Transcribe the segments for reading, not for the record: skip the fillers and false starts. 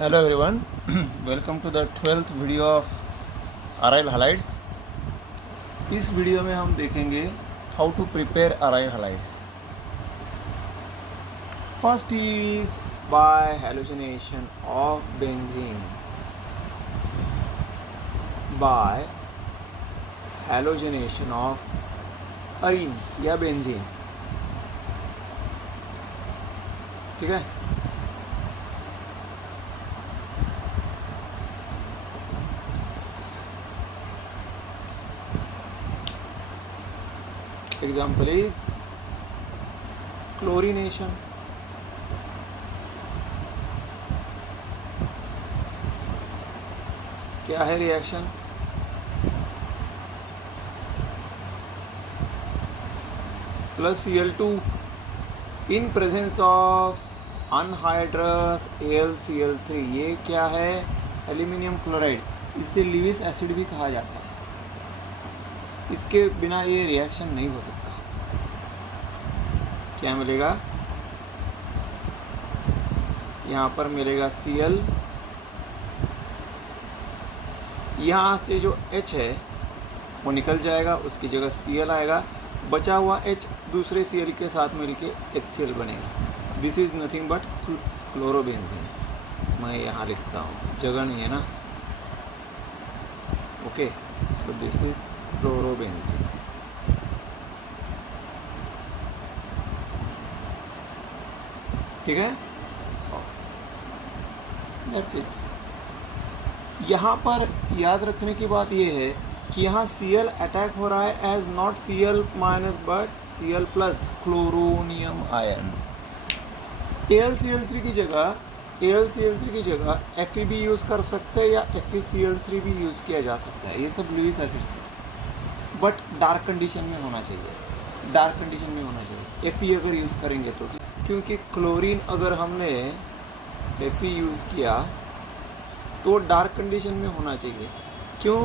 Hello everyone, welcome to the 12th video of aryl halides. इस video में हम देखेंगे how to prepare aryl halides. First is by halogenation of benzene. By halogenation of arenes या benzene. ठीक है. Example is chlorination. क्या है reaction? Plus Cl2 in presence of anhydrous AlCl3. ये क्या है? Aluminium chloride. इसे ल्यूइस एसिड भी कहा जाता है. इसके बिना ये रिएक्शन नहीं हो सकता. क्या मिलेगा? यहाँ पर मिलेगा Cl. यहाँ से जो H है वो निकल जाएगा, उसकी जगह Cl आएगा. बचा हुआ H दूसरे Cl के साथ मिलके HCl बनेगा. This is nothing but chlorobenzene. मैं यहाँ लिखता हूँ, जगह नहीं है ना. Okay, so this is chlorobenzene. ठीक है, दैट्स इट. यहाँ पर याद रखने की बात ये है कि यहाँ Cl अटैक हो रहा है as not Cl minus but Cl plus chloronium ion. AlCl3 की जगह Fe यूज़ कर सकते हैं या FeCl3 भी यूज़ किया जा सकता है. ये सब लुईस एसिड से, बट डार्क कंडीशन में होना चाहिए. Fe अगर यूज़ करेंगे तो, क्योंकि क्लोरीन अगर हमने Fe यूज़ किया तो डार्क कंडीशन में होना चाहिए. क्यों?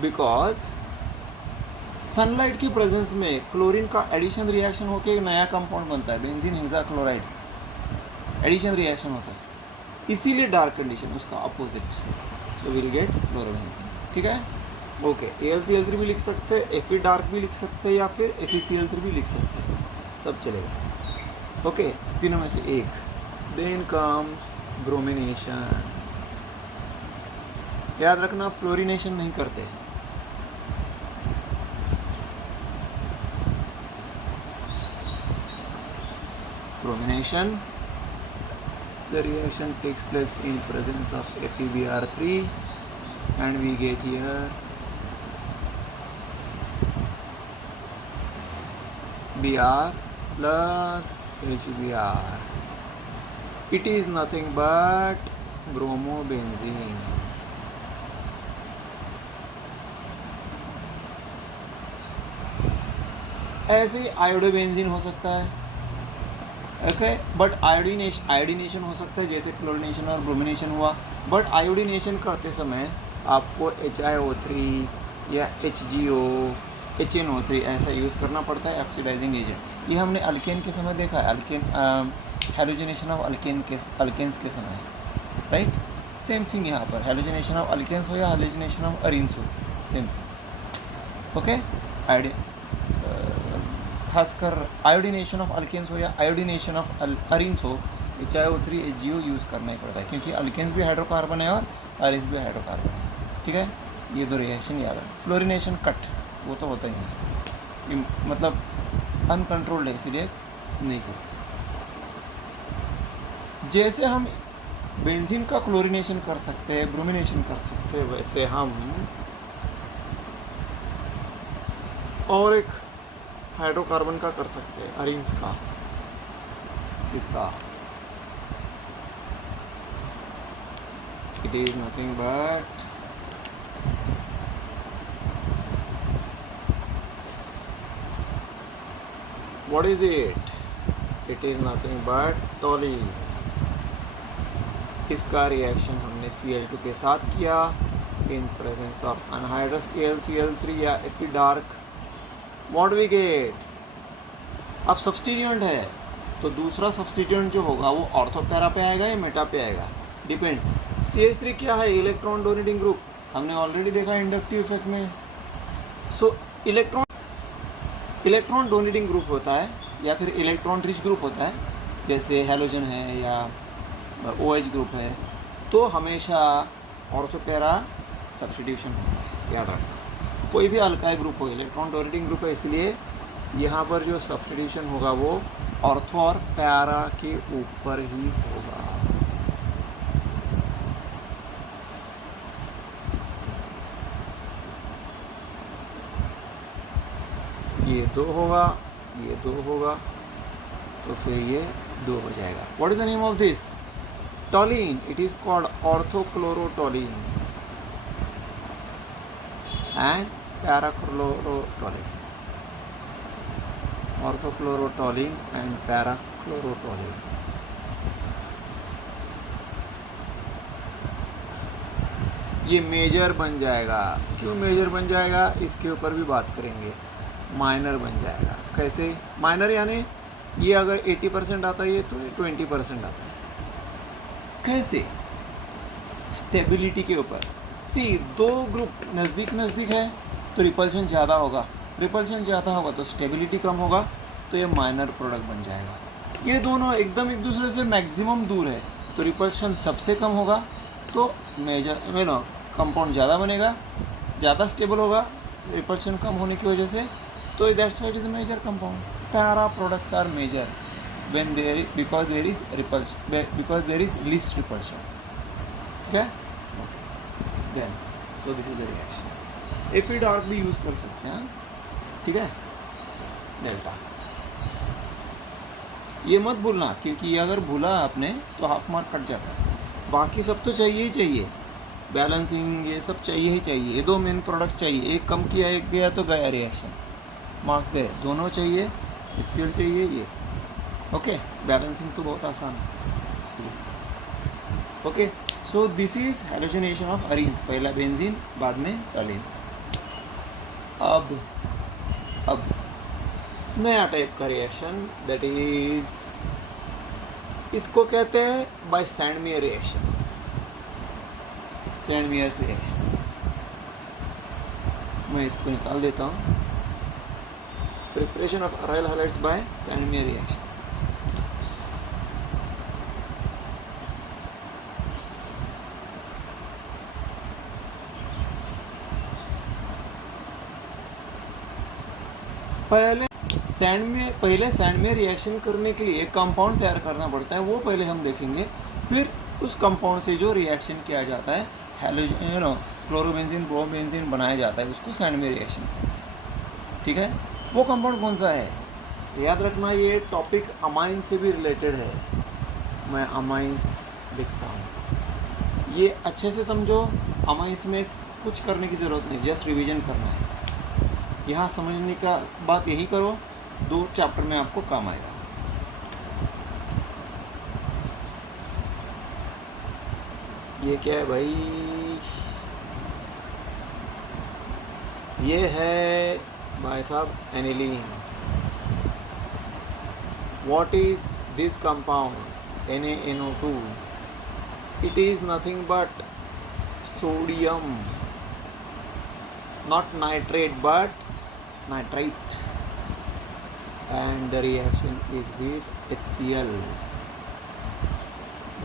बिकॉज सनलाइट की प्रेजेंस में क्लोरीन का एडिशन रिएक्शन होकर एक नया कंपाउंड बनता है, बेंजीन हेक्साक्लोराइड. एडिशन रिएक्शन होता है, इसीलिए डार्क कंडीशन, उसका opposite. So will get chlorobenzene. ठीक है, ओके. AlCl3 भी लिख सकते हैं, Fe डार्क भी लिख सकते हैं, या फिर FeCl3 भी लिख सकते हैं, सब चलेगा. ओके, तीनों में से एक. Then comes bromination. याद रखना, फ्लोरिनेशन नहीं करते. Bromination, the reaction takes place in presence of FeBr3 and we get here Br plus HBr. It is nothing but bromobenzene. ऐसे ही आयोडोबेंजीन हो सकता है. ओके, बट आयोडीनेशन हो सकता है, जैसे क्लोरिनेशन और ब्रोमिनेशन हुआ. बट आयोडीनेशन करते समय आपको HiO3 या HgO, HNO3 ऐसा यूज़ करना पड़ता है, ऑक्सीडाइजिंग एजेंट. ये हमने अल्केन के समय देखा है, अल्केन हेलोजिनेशन ऑफ अल्केन्स के समय, राइट. सेम थिंग यहाँ पर, हेलोजिनेशन ऑफ अल्केन्स हो या हेलोजिनेशन ऑफ अरीन्स हो, सेम थिंग. ओके, खासकर आयोडीनेशन ऑफ अल्केन्स हो या आयोडीनेशन ऑफ अरीन्स हो, HiO3 HgO यूज़ करना ही पड़ता है, क्योंकि अल्केन्स भी हाइड्रोकार्बन है और अरीन्स भी हाइड्रोकार्बन है. ठीक है, ये दो रिएक्शन याद रखो. फ्लोरिनेशन कट, वो तो होता ही नहीं, मतलब अनकंट्रोल्ड है, इसीलिए नहीं करते. जैसे हम बेंजीन का क्लोरिनेशन कर सकते हैं, ब्रोमिनेशन कर सकते हैं, वैसे हम और एक हाइड्रोकार्बन का कर सकते हैं, अरीन्स का. किसका? It is nothing but what is it? It is nothing but टोलीन. इसका रिएक्शन हमने Cl2 के साथ किया in presence of anhydrous AlCl3 या Fe dark. What we get? अब सब्स्टिट्यूएंट है तो दूसरा सब्स्टिट्यूएंट जो होगा वो ऑर्थो पैरा पे आएगा या मेटा पे आएगा? डिपेंड्स। CH3 क्या है? इलेक्ट्रॉन डोनेटिंग ग्रुप, हमने ऑलरेडी देखा इंडक्टिव इफेक्ट में। सो इलेक्ट्रॉन डोनेटिंग ग्रुप होता है या फिर इलेक्ट्रॉन रिच ग्रुप होता है, जैसे हैलोजन है या OH ग्रुप है, तो हमेशा ऑर्थो पैरा सब्स्टिट्यूशन होता है, याद रखना। कोई भी अल्काइल ग्रुप हो, इलेक्ट्रॉन डोनेटिंग ग्रुप है, इसलिए यहाँ पर जो सब्स्टिट्यूशन होगा वो ऑर्थो और पैरा के ऊपर ही होगा। ये 2 होगा, ये 2 होगा, तो फिर ये 2 हो जाएगा। What is the name of this? Toluene. It is called orthochlorotoluene and parachlorotoluene. Orthochlorotoluene and parachlorotoluene. ये मेजर बन जाएगा। क्यों मेजर बन जाएगा? इसके ऊपर भी बात करेंगे। माइनर बन जाएगा। कैसे माइनर? यानी ये अगर 80% आता है तो ये 20% आता है। कैसे? स्टेबिलिटी के ऊपर। सी, 2 ग्रुप नज़दीक नज़दीक है तो रिपल्शन ज़्यादा होगा, रिपल्शन ज़्यादा होगा तो स्टेबिलिटी कम होगा, तो ये माइनर प्रोडक्ट बन जाएगा। ये दोनों एकदम एक दूसरे से मैक्सिमम दूर है तो रिपल्शन सबसे कम होगा, तो मेजर कंपाउंड ज़्यादा बनेगा, ज़्यादा स्टेबल होगा रिपल्शन कम होने की वजह से, तो that's why it is major compound. Para products are major when because there is repulsion, because there is least repulsion. ठीक है? Then so this is the reaction। Epi dark भी यूज़ कर सकते हैं, ठीक है? डेल्टा ये मत भूलना, क्योंकि अगर भूला आपने तो हाफ मार्क कट जाता है। बाकी सब तो चाहिए ही चाहिए, बैलेंसिंग ये सब चाहिए ही चाहिए। ये 2 मेन प्रोडक्ट चाहिए, एक कम किया एक गया तो गया रिएक्शन, मार्क्स गए। दोनों चाहिए, HCl चाहिए ये। ओके, बैलेंसिंग तो बहुत आसान है। Okay, so this is halogenation of arenes. पहला बेंजीन, बाद में टॉलिन। अब नया टाइप का रिएक्शन, दैट इज, इसको कहते हैं by Sandmeyer reaction. Sandmeyer reaction मैं इसको निकाल देता हूँ। Preparation of aryl halides by Sandmeyer reaction. पहले सैंड में रिएक्शन करने के लिए कंपाउंड तैयार करना पड़ता है, वो पहले हम देखेंगे। फिर उस कंपाउंड से जो रिएक्शन किया जाता है, हैलोजन क्लोरोबेंजीन ब्रोमोबेंजीन बनाया जाता है, उसको सैंड में रिएक्शन कहते हैं। ठीक है, वो कंपाउंड कौन सा है? याद रखना, ये टॉपिक अमाइन से भी रिलेटेड है। मैं अमाइंस लिखता हूँ, ये अच्छे से समझो। अमाइंस में कुछ करने की ज़रूरत नहीं, जस्ट रिवीजन करना है। यहाँ समझने का बात यही करो, 2 चैप्टर में आपको काम आएगा। ये क्या है भाई? ये है भाई साहब aniline. What is this compound? NaNO2। It is nothing but sodium, not nitrate but nitrite, and the reaction is with HCl.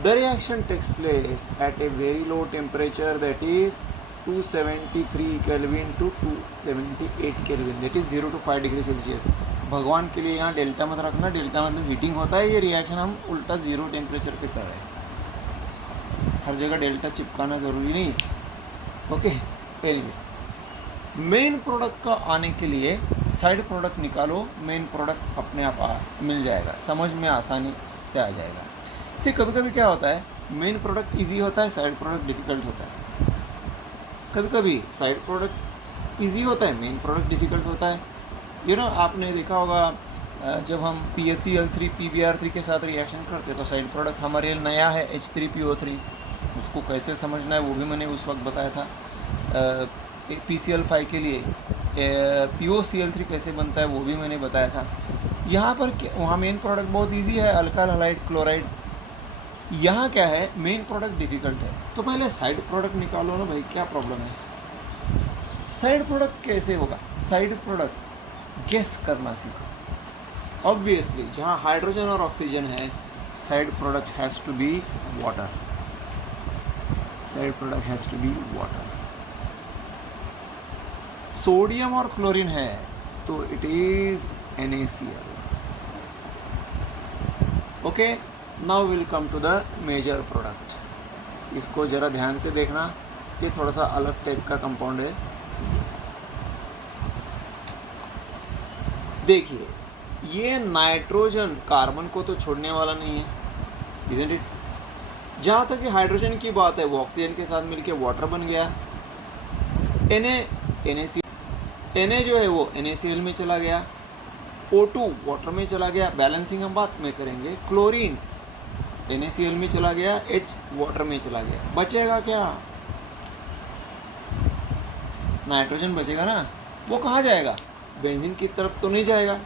The reaction takes place at a very low temperature, that is 273 Kelvin to 278 Kelvin, that is 0 to 5 degree Celsius. भगवान के लिए यहाँ delta मत रखना, delta मतलब heating होता है। ये रिएक्शन हम उल्टा 0 टेम्परेचर पे कर रहे हैं, हर जगह डेल्टा चिपकाना ज़रूरी नहीं। ओके, पहले मेन प्रोडक्ट का आने के लिए साइड प्रोडक्ट निकालो, मेन प्रोडक्ट अपने आप मिल जाएगा, समझ में आसानी से आ जाएगा। से कभी कभी क्या होता है, मेन प्रोडक्ट इजी होता है, साइड प्रोडक्ट डिफ़िकल्ट होता है। कभी कभी साइड प्रोडक्ट इजी होता है, मेन प्रोडक्ट डिफ़िकल्ट होता है। आपने देखा होगा, जब हम PaCl3 PbR3 के साथ रिएक्शन करते हैं तो साइड प्रोडक्ट हमारे लिए नया है H3PO3, उसको कैसे समझना है वो भी मैंने उस वक्त बताया था। PCl5 के लिए POCl3 कैसे बनता है वो भी मैंने बताया था। यहाँ पर वहाँ मेन प्रोडक्ट बहुत इजी है, अल्काइल हैलाइड क्लोराइड। यहाँ क्या है, मेन प्रोडक्ट डिफिकल्ट है, तो पहले साइड प्रोडक्ट निकालो ना भाई, क्या प्रॉब्लम है। साइड प्रोडक्ट कैसे होगा, साइड प्रोडक्ट गेस करना सीखो। ऑब्वियसली जहाँ हाइड्रोजन और ऑक्सीजन है, side product has to be water, side product has to be water. Sodium और क्लोरीन है तो it is NaCl। Okay, now will come to the major product. इसको ज़रा ध्यान से देखना, ये थोड़ा सा अलग टाइप का कंपाउंड है। देखिए, ये नाइट्रोजन कार्बन को तो छोड़ने वाला नहीं है, इज़न्ट इट। जहाँ तक कि हाइड्रोजन की बात है, वो ऑक्सीजन के साथ मिलके वाटर बन गया। Na जो है वो NaCl में चला गया, O2 वाटर में चला गया, बैलेंसिंग हम बात में करेंगे। क्लोरीन NaCl में चला गया, H वाटर में चला गया, बचेगा क्या, नाइट्रोजन बचेगा ना। वो कहाँ जाएगा, बेंजीन की तरफ तो नहीं जाएगा,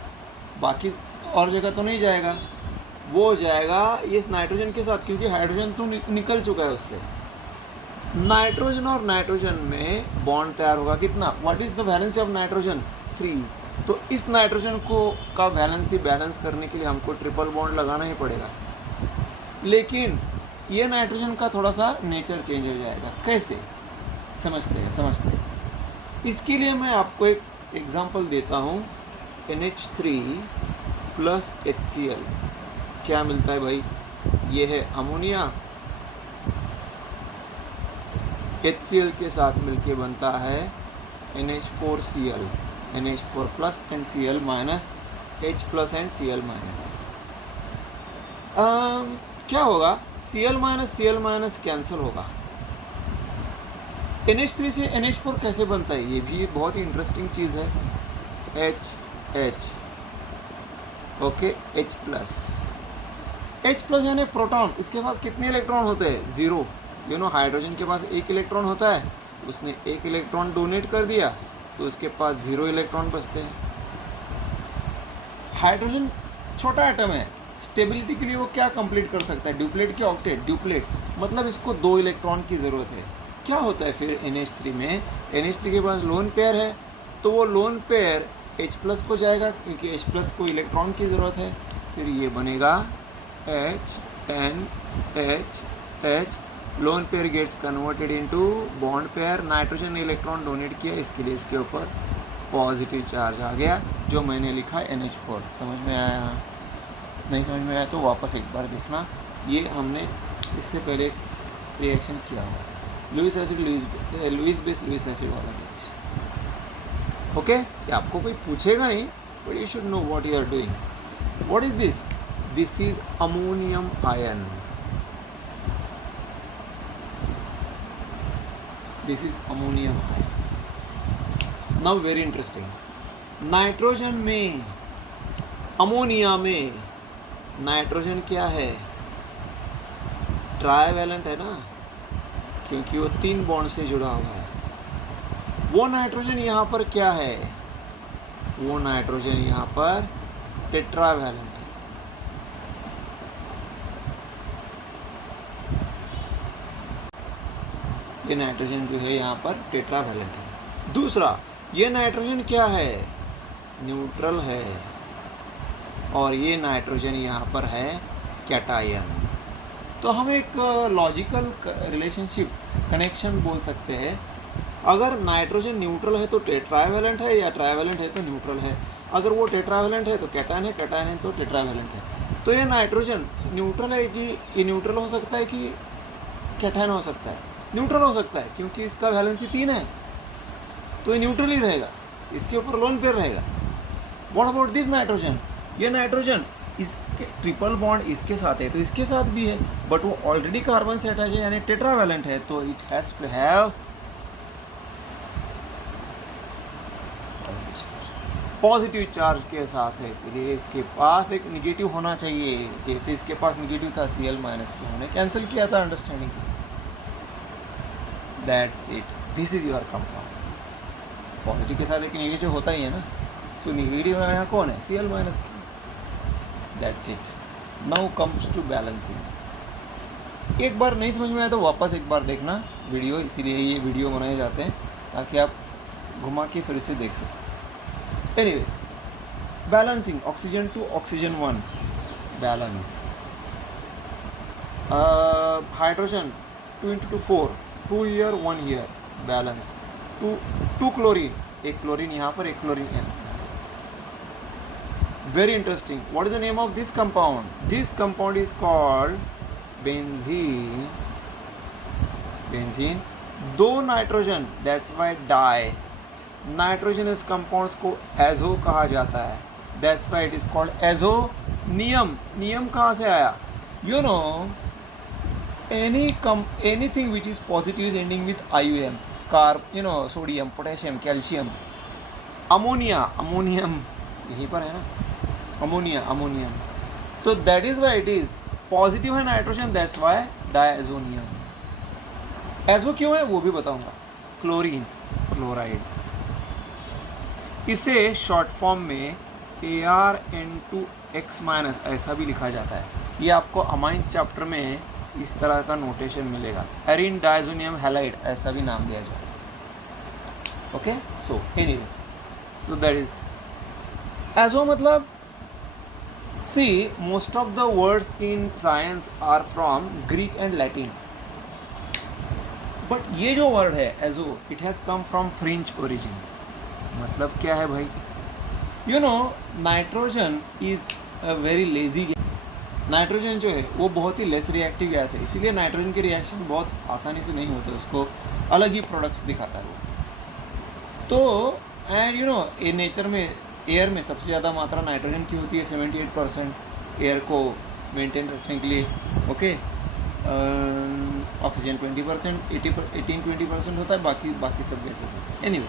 बाकी और जगह तो नहीं जाएगा, वो जाएगा इस नाइट्रोजन के साथ, क्योंकि हाइड्रोजन तो निकल चुका है उससे। नाइट्रोजन और नाइट्रोजन में बॉन्ड तैयार होगा कितना, what is the valency of nitrogen, 3। तो इस नाइट्रोजन को का वैलेंसी बैलेंस करने के लिए हमको ट्रिपल बॉन्ड लगाना ही पड़ेगा। लेकिन ये नाइट्रोजन का थोड़ा सा नेचर चेंज हो जाएगा, कैसे समझते हैं। इसके लिए मैं आपको एक एग्जांपल देता हूँ। NH3 प्लस HCl क्या मिलता है भाई, ये है अमोनिया, HCl के साथ मिलके बनता है NH4Cl, NH4 plus and Cl minus, H plus and Cl minus. क्या होगा, Cl माइनस कैंसिल होगा। NH3 से NH4 कैसे बनता है, ये भी बहुत ही इंटरेस्टिंग चीज़ है। H ओके, H प्लस यानी प्रोटॉन, इसके पास कितने इलेक्ट्रॉन होते हैं, 0। यू नो हाइड्रोजन के पास 1 इलेक्ट्रॉन होता है, उसने 1 इलेक्ट्रॉन डोनेट कर दिया तो उसके पास 0 इलेक्ट्रॉन बचते हैं। हाइड्रोजन छोटा एटम है, स्टेबिलिटी के लिए वो क्या कंप्लीट कर सकता है, ड्यूप्लेट के ऑक्टेट, ड्यूप्लेट मतलब इसको 2 इलेक्ट्रॉन की ज़रूरत है। क्या होता है फिर NH3 में, NH3 के पास लोन पेयर है, तो वो लोन पेयर H प्लस को जाएगा, क्योंकि H प्लस को इलेक्ट्रॉन की ज़रूरत है। फिर ये बनेगा H, lone pair gets converted into bond pair. Nitrogen ने इलेक्ट्रॉन डोनेट किया, इसके लिए इसके ऊपर पॉजिटिव चार्ज आ गया, जो मैंने लिखा NH4। समझ में आया, नहीं समझ में आया तो वापस एक बार देखना, ये हमने इससे पहले रिएक्शन किया हुआ है, Lewis acid Lewis base Lewis acid वाला रिएक्शन। ओके, ये आपको कोई पूछेगा नहीं, but you should know what you are doing. What is this, this is ammonium ion, this is ammonium ion. Now very interesting, nitrogen में, ammonia में nitrogen क्या है, ट्राइवैलेंट है ना, क्योंकि वो 3 बॉन्ड से जुड़ा हुआ है। वो नाइट्रोजन यहाँ पर क्या है, वो नाइट्रोजन यहाँ पर टेट्रावैलेंट है। ये नाइट्रोजन जो है यहाँ पर टेट्रावैलेंट है। दूसरा, ये नाइट्रोजन क्या है, न्यूट्रल है, और ये नाइट्रोजन यहाँ पर है कैटायन। तो हम एक लॉजिकल रिलेशनशिप कनेक्शन बोल सकते हैं, अगर नाइट्रोजन न्यूट्रल है तो टेट्रावैलेंट है, या ट्राइवैलेंट है तो न्यूट्रल है। अगर वो टेट्रावैलेंट है तो कैटायन है, कैटायन है तो टेट्रावैलेंट है। तो ये नाइट्रोजन न्यूट्रल है कि ये न्यूट्रल हो सकता है कि कैटायन हो सकता है, न्यूट्रल हो सकता है, क्योंकि इसका वैलेंसी 3 है, तो ये न्यूट्रल ही रहेगा, इसके ऊपर लोन पेयर रहेगा। व्हाट अबाउट दिस नाइट्रोजन, ये नाइट्रोजन इसके ट्रिपल बॉन्ड इसके साथ है तो इसके साथ भी है, बट वो ऑलरेडी कार्बन से अटैच है, यानी टेट्रावैलेंट है, तो it has to have positive charge के साथ है, इसलिए इसके पास एक निगेटिव होना चाहिए। जैसे इसके पास निगेटिव था Cl माइनस, जो हमने कैंसिल किया था अंडरस्टैंडिंग की। That's it, this is your compound. Positive के साथ एक निगेटिव होता ही है ना, सो निगेटिव यहाँ कौन है, Cl minus. That's it. Now comes to balancing. एक बार नहीं समझ में आया तो वापस एक बार देखना वीडियो, इसीलिए ये वीडियो बनाए जाते हैं ताकि आप घुमा के फिर से देख सकें। Anyway, balancing oxygen to oxygen 1 balance, hydrogen 2 into 2 4 2 here 1 here balance, 2 chlorine, एक क्लोरीन यहाँ पर, एक क्लोरीन यहाँ। Very interesting. What is the name of this compound? This compound is called benzene. Benzene. दो nitrogen, that's why di. Nitrogenous compounds को azo कहा जाता है, that's why it is called azonium. नियम कहाँ से आया? You know, anything which is positive is ending with IUM. Sodium, potassium, calcium. Ammonium यहीं पर है ना, अमोनियम। तो that is why it is positive है nitrogen, that's why diazonium. Azo क्यों है वो भी बताऊंगा। क्लोरीन, क्लोराइड, इसे शॉर्ट फॉर्म में ArN2X- ऐसा भी लिखा जाता है। ये आपको अमाइन चैप्टर में इस तरह का नोटेशन मिलेगा, एरिन डायजोनियम हैलाइड ऐसा भी नाम दिया जाता है। Okay, so anyway, so that is azo मतलब, see, most of the words in science are from Greek and Latin, but ये जो word है azo, it has come from French origin। मतलब क्या है भाई? You know, nitrogen is a very lazy gas। Nitrogen जो है वो बहुत ही लेस रिएक्टिव गैस है, इसीलिए नाइट्रोजन के रिएक्शन बहुत आसानी से नहीं होते, उसको अलग ही प्रोडक्ट्स दिखाता है वो। तो एंड यू नो, ये नेचर में एयर में सबसे ज़्यादा मात्रा नाइट्रोजन की होती है, 78% एयर को मेंटेन रखने के लिए। ओके, ऑक्सीजन 20%, 18-20% होता है, बाकी सब गैसेस होते हैं। एनीवे,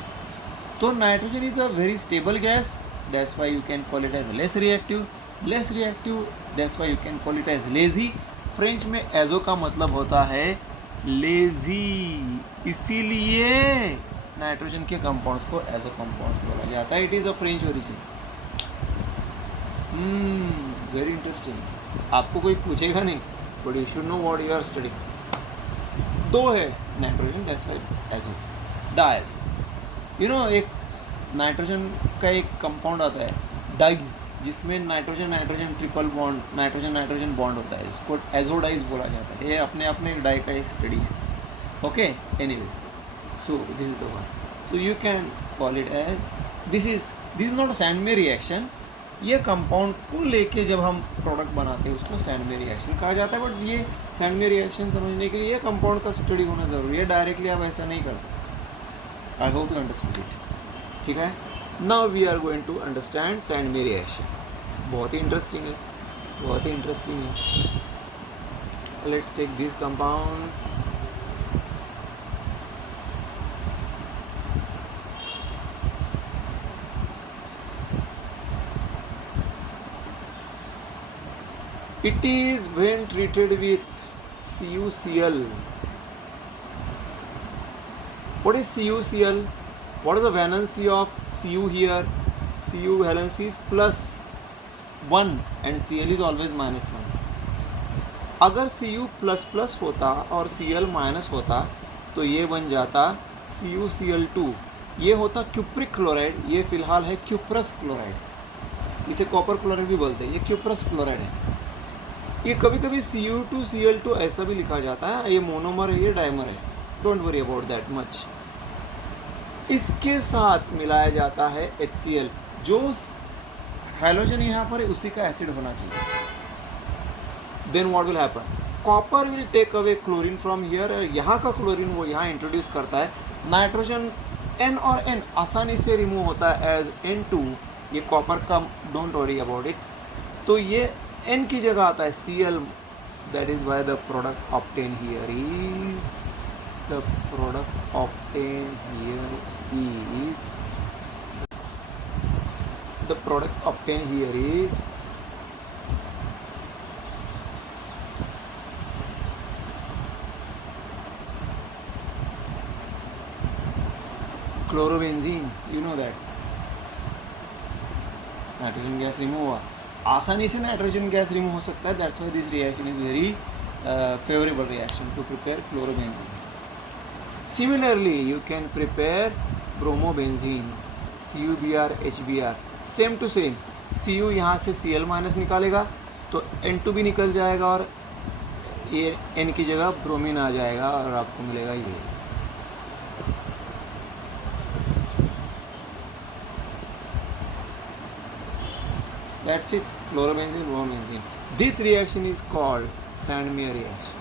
तो nitrogen is a very stable gas, that's why you can call it as less reactive, that's why you can call it as lazy. French में एजो का मतलब होता है लेजी, इसीलिए नाइट्रोजन के कंपाउंड्स को एजो कंपाउंड्स बोला जाता है। It is a French origin. Very interesting. आपको कोई पूछेगा नहीं, but you should know what you are studying. दो है nitrogen, that's why azo, diazo. You know, एक नाइट्रोजन का एक कंपाउंड आता है डाइज, जिसमें nitrogen triple bond, nitrogen bond होता है, इसको एजोडाइज बोला जाता है। ये अपने आप में एक डाई का एक स्टडी है। Okay, anyway, so this is the one, so you can call it as this is not a Sandwich reaction। ये कंपाउंड को लेके जब हम प्रोडक्ट बनाते हैं उसको सैंडविच रिएक्शन कहा जाता है, बट ये सैंडविच रिएक्शन समझने के लिए कंपाउंड का स्टडी होना ज़रूरी है, डायरेक्टली आप ऐसा नहीं कर सकते। I hope you understood it. ठीक है, now we are going to understand sandwich reaction. बहुत ही इंटरेस्टिंग है। Let's take this compound, it is when treated with CuCl. What is CuCl? What is the valency of Cu here? Cu valency is +1 and Cl is always -1. अगर Cu++ होता और Cl- होता तो ये बन जाता CuCl2। ये होता क्यूप्रिक क्लोराइड, ये फिलहाल है क्यूप्रस क्लोराइड, इसे कॉपर क्लोराइड भी बोलते हैं, ये क्यूप्रस क्लोराइड है। ये कभी कभी Cu2Cl2 ऐसा भी लिखा जाता है, ये मोनोमर है, ये डायमर है, don't worry about that much. इसके साथ मिलाया जाता है HCl, जो हैलोजन यहाँ पर है उसी का एसिड होना चाहिए। Then what will happen? Copper will take away chlorine from here, यहाँ का क्लोरीन वो यहाँ इंट्रोड्यूस करता है। नाइट्रोजन N और N आसानी से रिमूव होता है एज N2, ये कॉपर का, डोंट वरी अबाउट इट। तो ये N की जगह आता है Cl, that is why the product obtain here is chlorobenzene. You know that nitrogen gas remove हुआ, आसानी से नाइट्रोजन गैस रिमूव हो सकता है, that's why this reaction is very favorable reaction to prepare chlorobenzene. Similarly, you can prepare bromobenzene, CuBr, HBr, same to same. Cu यहाँ से Cl minus निकालेगा तो N2 भी निकल जाएगा और ये N की जगह ब्रोमीन आ जाएगा और आपको मिलेगा ये. That's it, chlorobenzene, bromobenzene. This reaction is called Sandmeyer reaction.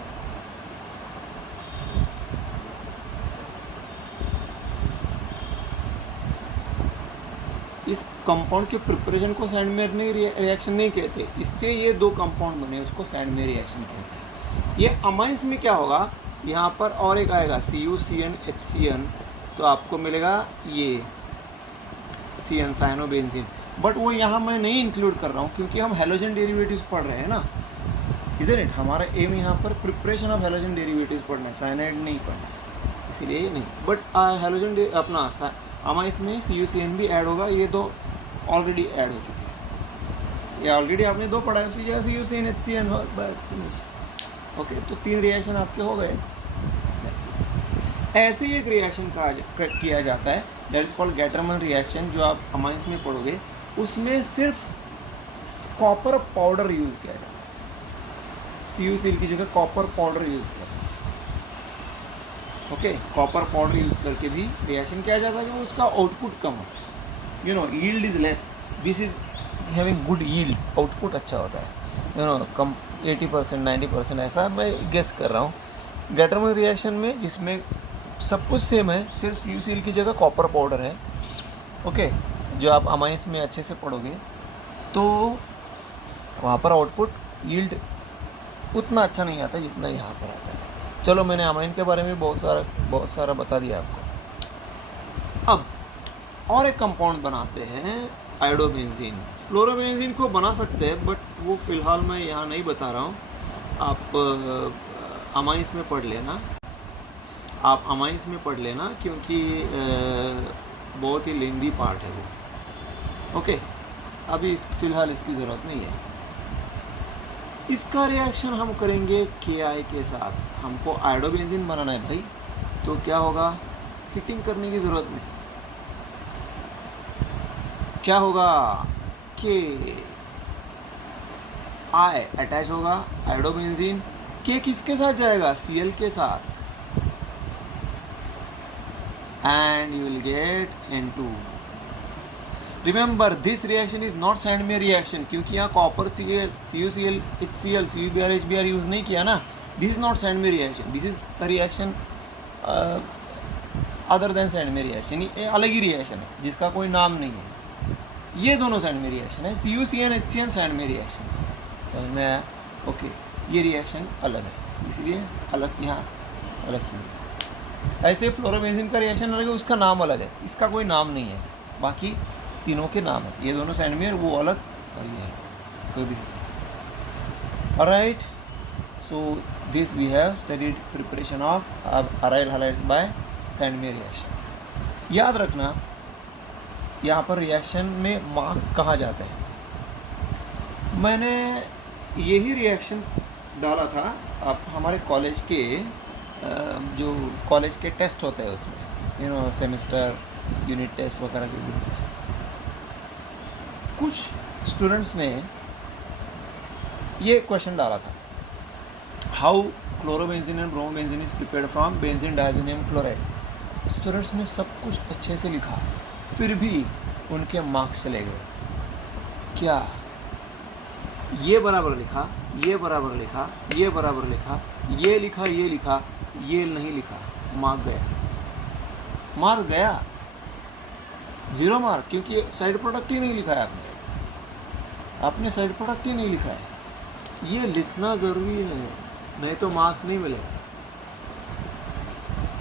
इस कंपाउंड के प्रिपरेशन को सैंडमेयर रिएक्शन नहीं कहते, इससे ये दो कंपाउंड बने उसको सैंडमेयर रिएक्शन कहते हैं. ये अमाइंस में क्या होगा, यहाँ पर और एक आएगा CuCN HCN, तो आपको मिलेगा ये CN साइनोबेंजीन. बट वो यहाँ मैं नहीं इंक्लूड कर रहा हूँ क्योंकि हम हैलोजन डेरिवेटिव्स पढ़ रहे हैं ना, इज़ इट. हमारा एम यहाँ पर प्रिपरेशन ऑफ हैलोजन डेरिवेटिव्स पढ़ना है, साइनाइड नहीं पढ़ना है, इसीलिए नहीं. बट हैलोजन अपना अमाइंस में CuCN भी ऐड होगा, ये दो ऑलरेडी ऐड हो चुके हैं, ये ऑलरेडी आपने दो पढ़ा है, CuCN HCN बस फिनिश. ओके, तो 3 रिएक्शन आपके हो गए. ऐसे ही एक रिएक्शन किया जाता है, दैट इज कॉल्ड गैटरमन रिएक्शन, जो आप अमाइंस में पढ़ोगे. उसमें सिर्फ कॉपर पाउडर यूज़ किया जाता है, CuCl की जगह कॉपर पाउडर यूज़ किया जाता है. ओके, कॉपर पाउडर यूज़ करके भी रिएक्शन किया जाता है कि वो उसका आउटपुट कम होता है. You know, yield is less, this is having good yield, output अच्छा होता है. यू नो, कम 80% 90% ऐसा मैं गेस कर रहा हूँ. गैटरमन रिएक्शन में जिसमें सब कुछ सेम है, सिर्फ CuCl की जगह कॉपर पाउडर है. ओके, जो आप अमाइंस में अच्छे से पढ़ोगे तो वहाँ पर आउटपुट यील्ड उतना अच्छा नहीं आता जितना यहाँ पर आता है. चलो, मैंने अमाइन के बारे में बहुत सारा बता दिया आपको. अब और एक कंपाउंड बनाते हैं, आयोडोबेंजीन. फ्लोरोबेंजीन को बना सकते हैं बट वो फ़िलहाल मैं यहाँ नहीं बता रहा हूँ. आप अमाइंस में पढ़ लेना, आप अमाइंस में पढ़ लेना क्योंकि बहुत ही लेंदी पार्ट है वो. ओके, अभी फ़िलहाल इसकी ज़रूरत नहीं है. इसका रिएक्शन हम करेंगे KI के साथ. हमको आयोडोबेंजीन बनाना है भाई, तो क्या होगा, हीटिंग करने की ज़रूरत नहीं. क्या होगा, KI अटैच होगा आयोडोबेंजीन. K किसके साथ जाएगा, Cl के साथ, and you will get N2. Remember, this reaction is not Sandmeyer reaction क्योंकि यहाँ copper CuCl HCl CuBr HBr use नहीं किया ना. This is not Sandmeyer reaction, this is a reaction other than Sandmeyer reaction. ये अलग ही reaction है जिसका कोई नाम नहीं है. ये दोनों Sandmeyer reaction है, CuCN HCN Sandmeyer reaction. समझ में आया? ओके, ये रिएक्शन अलग है, इसलिए अलग यहाँ अलग से. ऐसे फ्लोरोबेंजीन का रिएक्शन अलग है, उसका नाम अलग है, इसका कोई नाम नहीं है, बाकी तीनों के नाम है. ये दोनों सैंडमेयर, वो अलग और ये है. So this alright. So this we have studied preparation of aryl halides by Sandmeyer reaction. याद रखना, यहाँ पर रिएक्शन में मार्क्स कहाँ जाते हैं. मैंने यही रिएक्शन डाला था. आप हमारे कॉलेज के जो कॉलेज के टेस्ट होते हैं उसमें, you know, semester unit test वगैरह के भी होते हैं. कुछ स्टूडेंट्स ने ये क्वेश्चन डाला था, how chlorobenzene and bromobenzene is prepared from benzene diazonium chloride. Students ने सब कुछ अच्छे से लिखा, फिर भी उनके मार्क्स चले गए. क्या ये बराबर लिखा, ये बराबर लिखा, ये बराबर लिखा, ये लिखा, ये लिखा, ये नहीं लिखा, मार्क गया. मार्क गया 0 मार्क, क्योंकि साइड प्रोडक्ट ही नहीं लिखा है आपने साइड प्रोडक्ट ही नहीं लिखा है. ये लिखना ज़रूरी है, नहीं तो मार्क्स नहीं मिलेगा.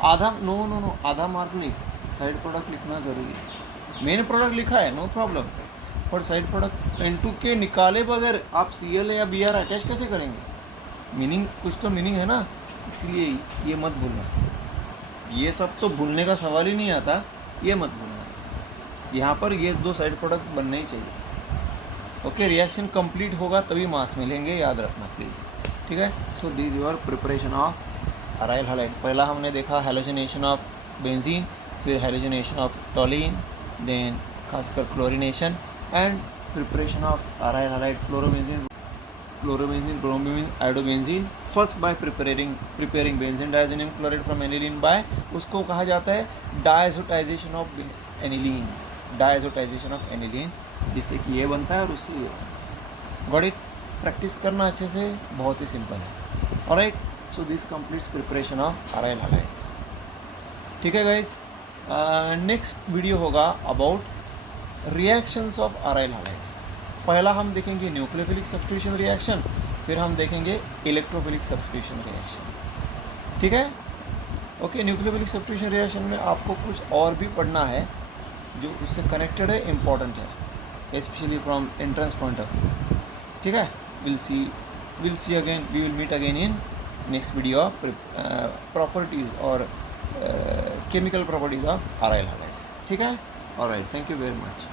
आधा नो आधा मार्क नहीं, साइड प्रोडक्ट लिखना ज़रूरी है. मेन प्रोडक्ट लिखा है, नो प्रॉब्लम, पर साइड प्रोडक्ट N2 के निकाले बगैर आप Cl या Br अटैच कैसे करेंगे. मीनिंग, कुछ तो मीनिंग है ना, इसलिए ये मत भूलना. ये सब तो भूलने का सवाल ही नहीं आता, ये मत भूलना. यहाँ पर ये 2 साइड प्रोडक्ट बनने ही चाहिए. ओके, रिएक्शन कंप्लीट होगा तभी मार्क्स मिलेंगे, याद रखना प्लीज़. ठीक है। So this your preparation of aryl halide. पहला हमने देखा हेलोजनेशन ऑफ बेंजीन, फिर हेलोजनेशन ऑफ टोलिन, देन खासकर chlorination and preparation of aryl halide, chlorobenzene, bromine, iodobenzene. First by preparing benzene diazonium chloride from aniline by, उसको कहा जाता है diazotization of aniline, diazotization of aniline, जिससे कि ये बनता है और उससे ये। Got it? प्रैक्टिस करना अच्छे से, बहुत ही सिंपल है। Alright, so this completes preparation of aryl halides. ठीक है गाइस, नेक्स्ट वीडियो होगा about reactions of aryl halides. पहला हम देखेंगे न्यूक्लियोफिलिक सब्स्टिट्यूशन रिएक्शन, फिर हम देखेंगे इलेक्ट्रोफिलिक सब्स्टिट्यूशन रिएक्शन। ठीक है, ओके। न्यूक्लियोफिलिक सब्स्टिट्यूशन रिएक्शन में आपको कुछ और भी पढ़ना है जो उससे कनेक्टेड है, इम्पॉर्टेंट है, specially from entrance point of view. ठीक है, will see again, we will meet again in next video of properties और chemical properties of aryl halides. ठीक है, alright, thank you very much.